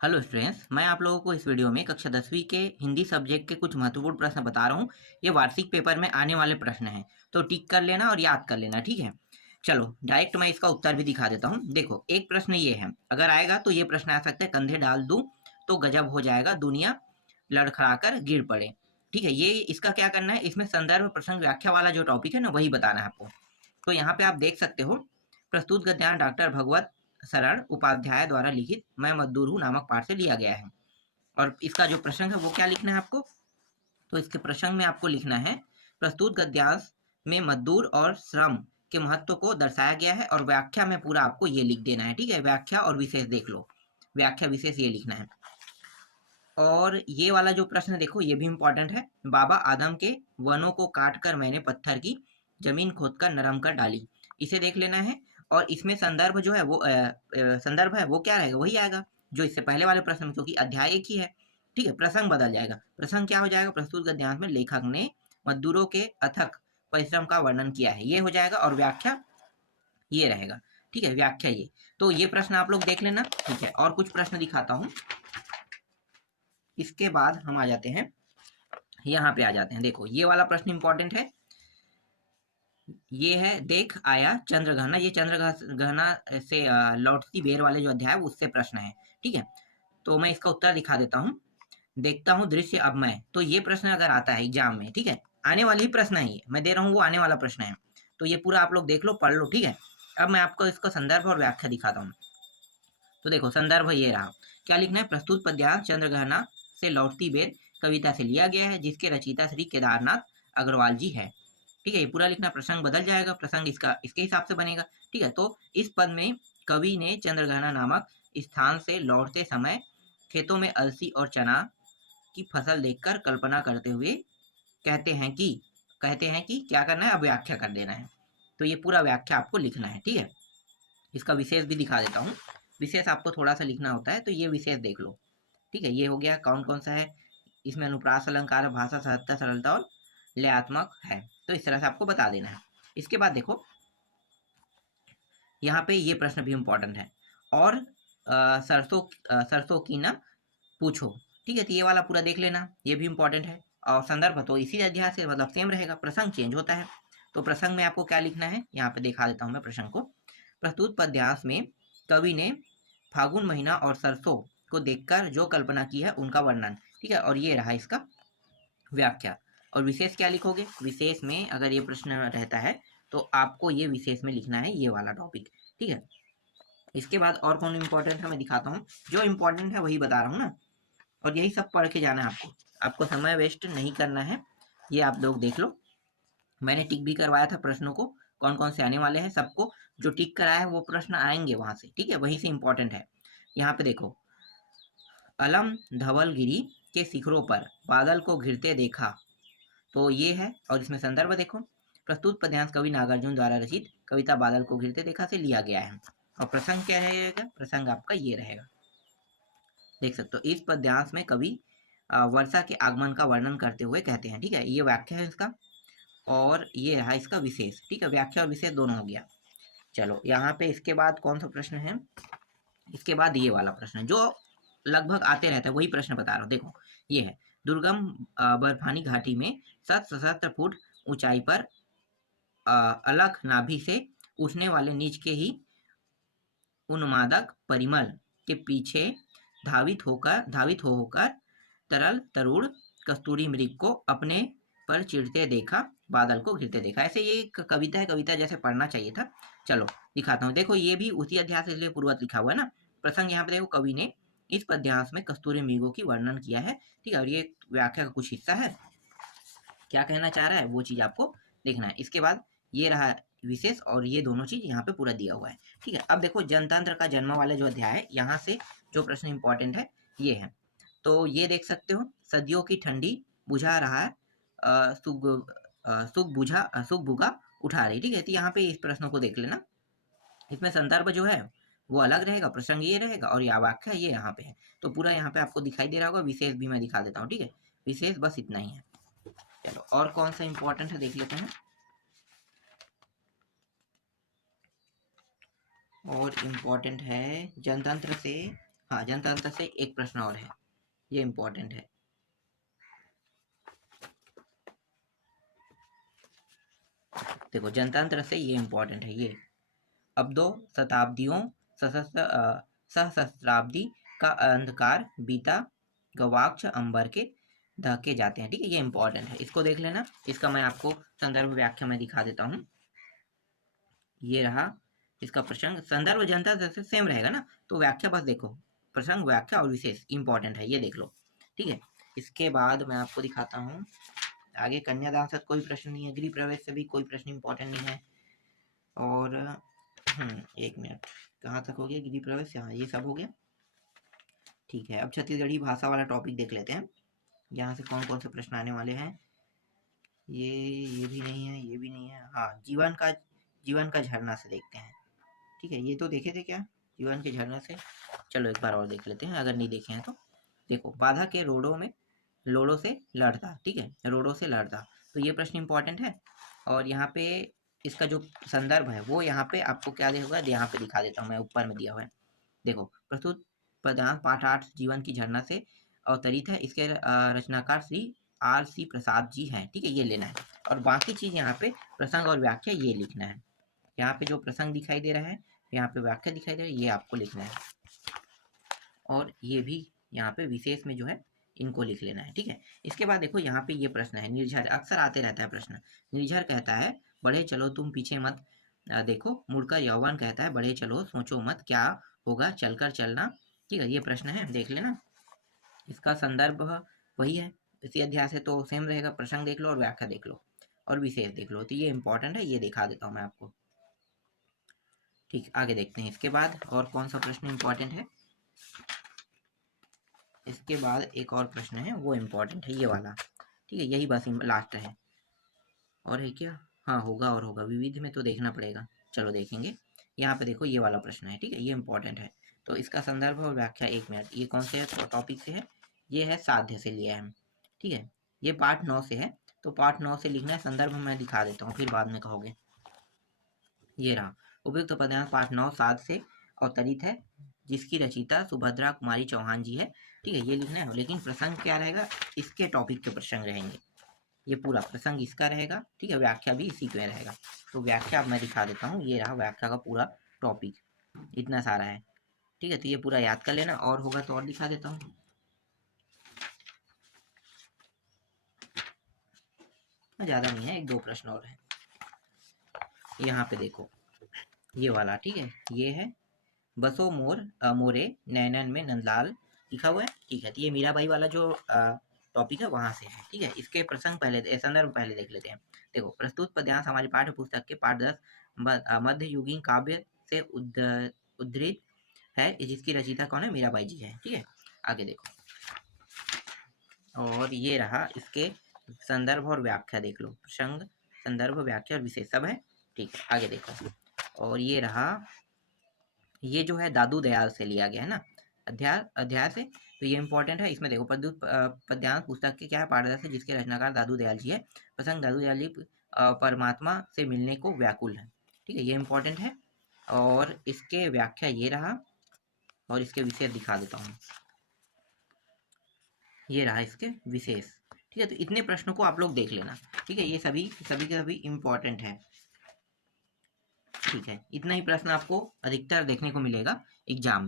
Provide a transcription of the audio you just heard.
Hello students, मैं आप लोगों को इस वीडियो में कक्षा 10वीं के हिंदी सब्जेक्ट के कुछ महत्वपूर्ण प्रश्न बता रहा हूँ। ये वार्षिक पेपर में आने वाले प्रश्न हैं, तो टिक कर लेना और याद कर लेना, ठीक है। चलो डायरेक्ट मैं इसका उत्तर भी दिखा देता हूँ। देखो, एक प्रश्न ये है, अगर आएगा तो ये प्रश्न आ सकता है, कंधे डाल दूं तो गजब हो जाएगा, दुनिया लड़खड़ाकर गिर पड़े। ठीक है, ये इसका क्या करना है, इसमें संदर्भ प्रसंग व्याख्या वाला जो टॉपिक है ना, वही बताना है आपको। तो यहाँ पे आप देख सकते हो, प्रस्तुत गद्यांश डॉक्टर भगवत शरण उपाध्याय द्वारा लिखित मैं मजदूर हूँ नामक पाठ से लिया गया है। और इसका जो प्रसंग है वो क्या लिखना है आपको, तो इसके प्रसंग में आपको लिखना है, प्रस्तुत गद्यांश में मजदूर और श्रम के महत्व को दर्शाया गया है। और व्याख्या में पूरा आपको ये लिख देना है, ठीक है। व्याख्या और विशेष देख लो, व्याख्या विशेष ये लिखना है। और ये वाला जो प्रश्न देखो, ये भी इंपॉर्टेंट है। बाबा आदम के वनों को काट कर मैंने पत्थर की जमीन खोदकर नरम कर डाली, इसे देख लेना है। और इसमें संदर्भ जो है वो संदर्भ है वो क्या रहेगा, वही आएगा जो इससे पहले वाले प्रश्न में, क्योंकि अध्याय एक ही है। ठीक है, प्रसंग बदल जाएगा। प्रसंग क्या हो जाएगा, प्रस्तुत गद्यांश में लेखक ने मजदूरों के अथक परिश्रम का वर्णन किया है, ये हो जाएगा। और व्याख्या ये रहेगा, ठीक है, व्याख्या ये। तो ये प्रश्न आप लोग देख लेना, ठीक है। और कुछ प्रश्न दिखाता हूँ। इसके बाद हम आ जाते हैं, यहाँ पे आ जाते हैं। देखो, ये वाला प्रश्न इंपॉर्टेंट है। ये है, देख आया चंद्रग्रहण। ये चंद्रग्रहण से लौटती बेर वाले जो अध्याय है उससे प्रश्न है, ठीक है। तो मैं इसका उत्तर दिखा देता हूँ। देखता हूँ दृश्य अब मैं, तो ये प्रश्न अगर आता है एग्जाम में, ठीक है, आने वाली ही प्रश्न है, ये मैं दे रहा हूँ वो आने वाला प्रश्न है। तो ये पूरा आप लोग देख लो, पढ़ लो, ठीक है। अब मैं आपको इसका संदर्भ और व्याख्या दिखाता हूँ। तो देखो, संदर्भ ये रहा। क्या लिखना है, प्रस्तुत पद्यांश चंद्रग्रहण से लौटती बेर कविता से लिया गया है, जिसके रचयिता श्री केदारनाथ अग्रवाल जी है। ठीक है, ये पूरा लिखना। प्रसंग बदल जाएगा, प्रसंग इसका इसके हिसाब से बनेगा, ठीक है। तो इस पद में कवि ने चंद्रग्रहण नामक स्थान से लौटते समय खेतों में अलसी और चना की फसल देखकर कल्पना करते हुए कहते हैं कि क्या करना है, अब व्याख्या कर देना है। तो ये पूरा व्याख्या आपको लिखना है, ठीक है। इसका विशेष भी दिखा देता हूँ। विशेष आपको थोड़ा सा लिखना होता है, तो ये विशेष देख लो, ठीक है। ये हो गया, कौन कौन सा है, इसमें अनुप्रास अलंकार, भाषा सहजता, सरलता और लयात्मक है। तो इस तरह से आपको बता देना है। इसके बाद देखो, यहाँ पे ये प्रश्न भी इंपॉर्टेंट है। और सरसों की ना पूछो, ठीक है। तो ये वाला पूरा देख लेना, ये भी इंपॉर्टेंट है। और संदर्भ तो इसी अध्याय से मतलब सेम रहेगा, प्रसंग चेंज होता है। तो प्रसंग में आपको क्या लिखना है, यहाँ पे दिखा देता हूँ मैं प्रसंग को। प्रस्तुत पद्यांश में कवि ने फागुन महीना और सरसों को देखकर जो कल्पना की है उनका वर्णन, ठीक है। और ये रहा इसका व्याख्या। और विशेष क्या लिखोगे, विशेष में अगर ये प्रश्न रहता है तो आपको ये विशेष में लिखना है, ये वाला टॉपिक, ठीक है। इसके बाद और कौन इंपॉर्टेंट है मैं दिखाता हूँ। जो इंपॉर्टेंट है वही बता रहा हूँ ना, और यही सब पढ़ के जाना है आपको। आपको समय वेस्ट नहीं करना है, ये आप लोग देख लो। मैंने टिक भी करवाया था प्रश्नों को, कौन कौन से आने वाले हैं सबको। जो टिक कराया है वो प्रश्न आएंगे वहां से, ठीक है, वहीं से इंपॉर्टेंट है। यहाँ पे देखो, अलम धवलगिरी के शिखरों पर बादल को घिरते देखा, तो ये है। और इसमें संदर्भ देखो, प्रस्तुत पद्यांश कवि नागार्जुन द्वारा रचित कविता बादल को घिरते देखा से लिया गया है। और प्रसंग क्या रहेगा, प्रसंग आपका ये रहेगा, देख सकते हो। इस पद्यांश में कवि वर्षा के आगमन का वर्णन करते हुए कहते हैं, ठीक है, ये व्याख्या है इसका। और ये रहा इसका विशेष, ठीक है, व्याख्या और विशेष दोनों हो गया। चलो यहाँ पे इसके बाद कौन सा प्रश्न है, इसके बाद ये वाला प्रश्न जो लगभग आते रहता है, वही प्रश्न बता रहा हूँ। देखो, ये है, दुर्गम बर्फानी घाटी में 7 फुट ऊंचाई पर अलख नाभि से उठने वाले नीच के ही उन्मादक परिमल के पीछे धावित हो होकर तरल तरुण कस्तूरी मृग को अपने पर चिढ़ते देखा, बादल को घिरते देखा। ऐसे ये एक कविता है, कविता जैसे पढ़ना चाहिए था। चलो दिखाता हूँ। देखो, ये भी उसी अध्याय से इसलिए पूर्वत लिखा हुआ है ना। प्रसंग यहाँ पे देखो, कवि ने इस पद्यांश में कस्तूरी मृगों की वर्णन किया है, ठीक है। और ये व्याख्या का कुछ हिस्सा है, क्या कहना चाह रहा है वो चीज आपको देखना है। इसके बाद ये रहा विशेष, और ये दोनों चीज यहाँ पे पूरा दिया हुआ है, ठीक है। अब देखो, जनतंत्र का जन्म वाले जो अध्याय है, यहाँ से जो प्रश्न इंपॉर्टेंट है ये है। तो ये देख सकते हो, सदियों की ठंडी बुझा रहा है, सुख बुझा उठा रही, ठीक है। तो यहाँ पे इस प्रश्न को देख लेना। इसमें संदर्भ जो है वो अलग रहेगा, प्रसंग ये रहेगा, और या वाक्य ये यहाँ पे है। तो पूरा यहाँ पे आपको दिखाई दे रहा होगा। विशेष भी मैं दिखा देता हूँ, ठीक है। विशेष बस इतना ही है। चलो, और कौन सा इंपॉर्टेंट है देख लेते हैं। और इम्पोर्टेंट है, जनतंत्र से हाँ, जनतंत्र से एक प्रश्न और है, ये इंपॉर्टेंट है। देखो, जनतंत्र से ये इंपॉर्टेंट है ये। अब 2 शताब्दियों सहस्त्राब्दी का अंधकार बीता, गवाक्ष अंबर के दहके जाते हैं। ठीक है, ये इंपॉर्टेंट है, इसको देख लेना। इसका मैं आपको संदर्भ व्याख्या में दिखा देता हूँ। ये रहा इसका प्रसंग। संदर्भ जनता से सेम रहेगा ना, तो व्याख्या बस देखो, प्रसंग, व्याख्या और विशेष इंपॉर्टेंट है, ये देख लो। ठीक है, इसके बाद मैं आपको दिखाता हूँ आगे। कन्यादान से कोई प्रश्न नहीं है, गृह प्रवेश से भी कोई प्रश्न इंपॉर्टेंट नहीं है। और 1 मिनट, कहाँ तक हो गया गृह प्रवेश? यहाँ ये सब हो गया। ठीक है, अब छत्तीसगढ़ी भाषा वाला टॉपिक देख लेते हैं, यहाँ से कौन कौन से प्रश्न आने वाले हैं। ये भी नहीं है, ये भी नहीं है। हाँ, जीवन का झरना से देखते हैं। ठीक है, ये तो देखे थे क्या, जीवन के झरना से? चलो एक बार और देख लेते हैं, अगर नहीं देखे हैं तो। देखो, बाधा के लोड़ों से लड़ता। ठीक है, रोड़ों से लड़ता, तो ये प्रश्न इंपॉर्टेंट है। और यहाँ पे इसका जो संदर्भ है वो यहाँ पे आपको क्या होगा, यहाँ पे दिखा देता हूँ मैं, ऊपर में दिया हुआ है। देखो, प्रस्तुत पदार्थ पाठ 8 जीवन की झरना से अवतरित है। इसके रचनाकार श्री R.C. प्रसाद जी हैं। ठीक है, ये लेना है। और बाकी चीज यहाँ पे प्रसंग और व्याख्या ये लिखना है। यहाँ पे जो प्रसंग दिखाई दे रहा है, यहाँ पे व्याख्या दिखाई दे रहा है, ये आपको लिखना है। और ये भी यहाँ पे विशेष में जो है इनको लिख लेना है। ठीक है, इसके बाद देखो यहाँ पे ये प्रश्न है, निर्झर, अक्सर आते रहता है प्रश्न। निर्झर कहता है बढ़े चलो तुम पीछे मत देखो, मुड़कर यौवन कहता है बढ़े चलो सोचो मत, क्या होगा चलकर चलना। ठीक है, ये प्रश्न है, देख लेना। इसका संदर्भ वही है, इसी अध्याय से तो सेम रहेगा। प्रसंग देख लो और व्याख्या देख लो और विशेष देख लो, तो ये इंपॉर्टेंट है, ये दिखा देता हूँ मैं आपको। ठीक, आगे देखते हैं इसके बाद और कौन सा प्रश्न इंपॉर्टेंट है। इसके बाद एक और प्रश्न है, वो इम्पोर्टेंट है, ये वाला। ठीक है, यही बस लास्ट है। और है क्या? हाँ, होगा और होगा, विविध में तो देखना पड़ेगा। चलो देखेंगे, यहाँ पे देखो ये वाला प्रश्न है। ठीक है, ये इंपॉर्टेंट है, तो इसका संदर्भ और व्याख्या 1 मिनट। ये कौन से टॉपिक से है? ये है साध्य से लिया है। ठीक है, ये पाठ 9 से है, तो पाठ 9 से लिखना है। संदर्भ मैं दिखा देता हूँ, फिर बाद में कहोगे। ये रहा, उपयुक्त पदार्थ पाठ 9 साध से अवतरित है, जिसकी रचयिता सुभद्रा कुमारी चौहान जी है। ठीक है, ये लिखना है। लेकिन प्रसंग क्या रहेगा, इसके टॉपिक के प्रसंग रहेंगे, ये पूरा प्रसंग इसका रहेगा। ठीक है, व्याख्या भी इसी पे रहेगा। तो व्याख्या अब मैं दिखा देता हूँ, ये रहा व्याख्या का पूरा टॉपिक, इतना सारा है। ठीक है, तो ये पूरा याद कर लेना, और होगा तो और दिखा देता हूँ। ज़्यादा नहीं है, 1-2 प्रश्न और है। यहाँ पे देखो ये वाला। ठीक है, ये है बसो मोरे नैनन में नंदलाल, लिखा हुआ है। ठीक है, तो ये मीराबाई वाला जो टॉपिक है वहां से है। ठीक है, इसके प्रसंग पहले, संदर्भ पहले देख लेते हैं। देखो, प्रस्तुत पद्यांश हमारी पाठ्य पुस्तक के पाठ 10 मध्ययुगीन काव्य से उद्धृत है, जिसकी रचयिता कौन है? मीराबाई जी है। ठीक है, आगे देखो, और ये रहा इसके संदर्भ और व्याख्या देख लो, प्रसंग, संदर्भ, व्याख्या और विशेष सब है। ठीक है, आगे देखो, और ये रहा, ये जो है दादू दयाल से लिया गया है ना, अध्याय से, तो ये इंपॉर्टेंट है। इसमें देखो, पद्यांश पुस्तक के क्या है? पाठदर्श है, जिसके रचनाकार दादू दयाल जी है। प्रसंग, दादू दयाल जी परमात्मा से मिलने को व्याकुल है। ठीक है, ये इंपॉर्टेंट है। और इसके व्याख्या ये रहा, और इसके विशेष दिखा देता हूँ, ये रहा इसके विशेष। ठीक है, तो इतने प्रश्नों को आप लोग देख लेना। ठीक है, ये सभी के सभी इंपॉर्टेंट है। ठीक है, इतना ही प्रश्न आपको अधिकतर देखने को मिलेगा एग्जाम में।